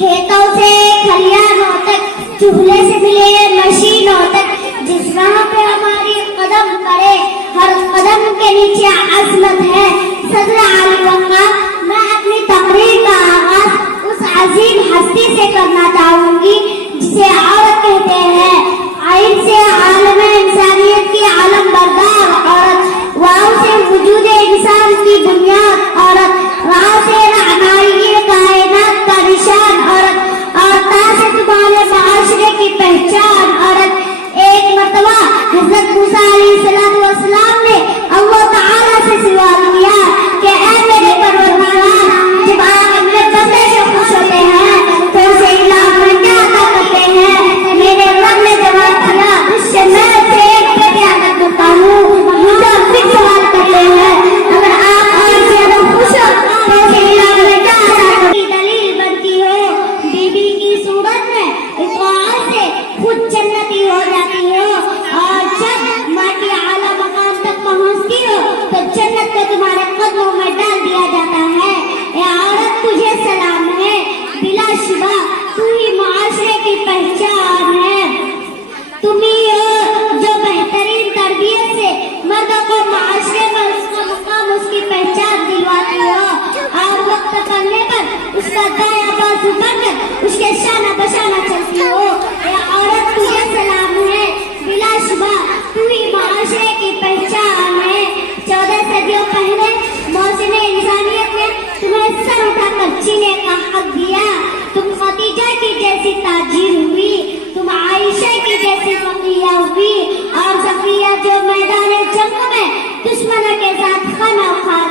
کھیتوں سے کھلیانوں تک، چولہے سے ملے مشینوں تک، جس راہ پہ ہماری قدم پڑے ہر قدم کے نیچے عظمت ہے۔ صدر علی وقار، میں اپنی تقریر کا آغاز اس عظیم ہستی سے کرنا چاہوں گی جسے عورت کہتے ہیں۔ آئین سے عالم انسانیت کی علم بردار عورت، واؤ سے وجود انسان کی بنیاد عورت، راہ سے رہنمائی کائنات کا نشان عورت، اور تا سے تمہارے معاشرے کی پہچان عورت۔ ایک مرتبہ حضرت موسیٰ علیہ السلام نے اللہ تعالیٰ سے سوال کیا کہ اے میرے پروردگار، جب آپ اپنے بندے سے خوش ہوتے ہیں تو اسے انعام میں کیا عطا کرتے ہیں؟ میرے رب نے جواب دیا، اس سے میں اسے ایک بیٹی عطا کرتا ہوں۔ مجھے پھر سوال کرتے ہیں، اگر آپ اور زیادہ خوش ہو تو اسے انعام میں کیا عطا کرتے ہیں؟ دلیل بنتی ہو بیوی کی صورت میں اطاعت سے خود جنتی ہو جاتی ہو، اور جب ماں کی اعلیٰ مقام تک پہنچتی ہو تو جنت کو تمہارے قدموں میں ڈال دیا جاتا ہے۔ اے عورت، تجھے سلام ہے، بلا شبہ تو ہی معاشرے کی پہچان ہے۔ تم ہی ہو جو بہترین تربیت سے مردوں کو معاشرے میں اس کا مقام، اس کی پہچان دلواتی ہو، اور وقت پڑنے پر اس کا دایاں بازو بن کر اس کے شانہ بشانہ چلتی ہو۔ اے عورت، تجھے سلام ہے، بلا شبہ تو ہی معاشرے کی پہچان ہے۔ 14 صدیوں پہلے موسم انسانیت نے تمہیں سر اٹھا کر جینے کا حق دیا۔ تم خدیجہ کی جیسی تاجر ہوئی، تم عائشہ کی جیسی صفیہ ہوئی، اور صفیہ جو میدان جنگ میں دشمنوں کے ساتھ خانہ خار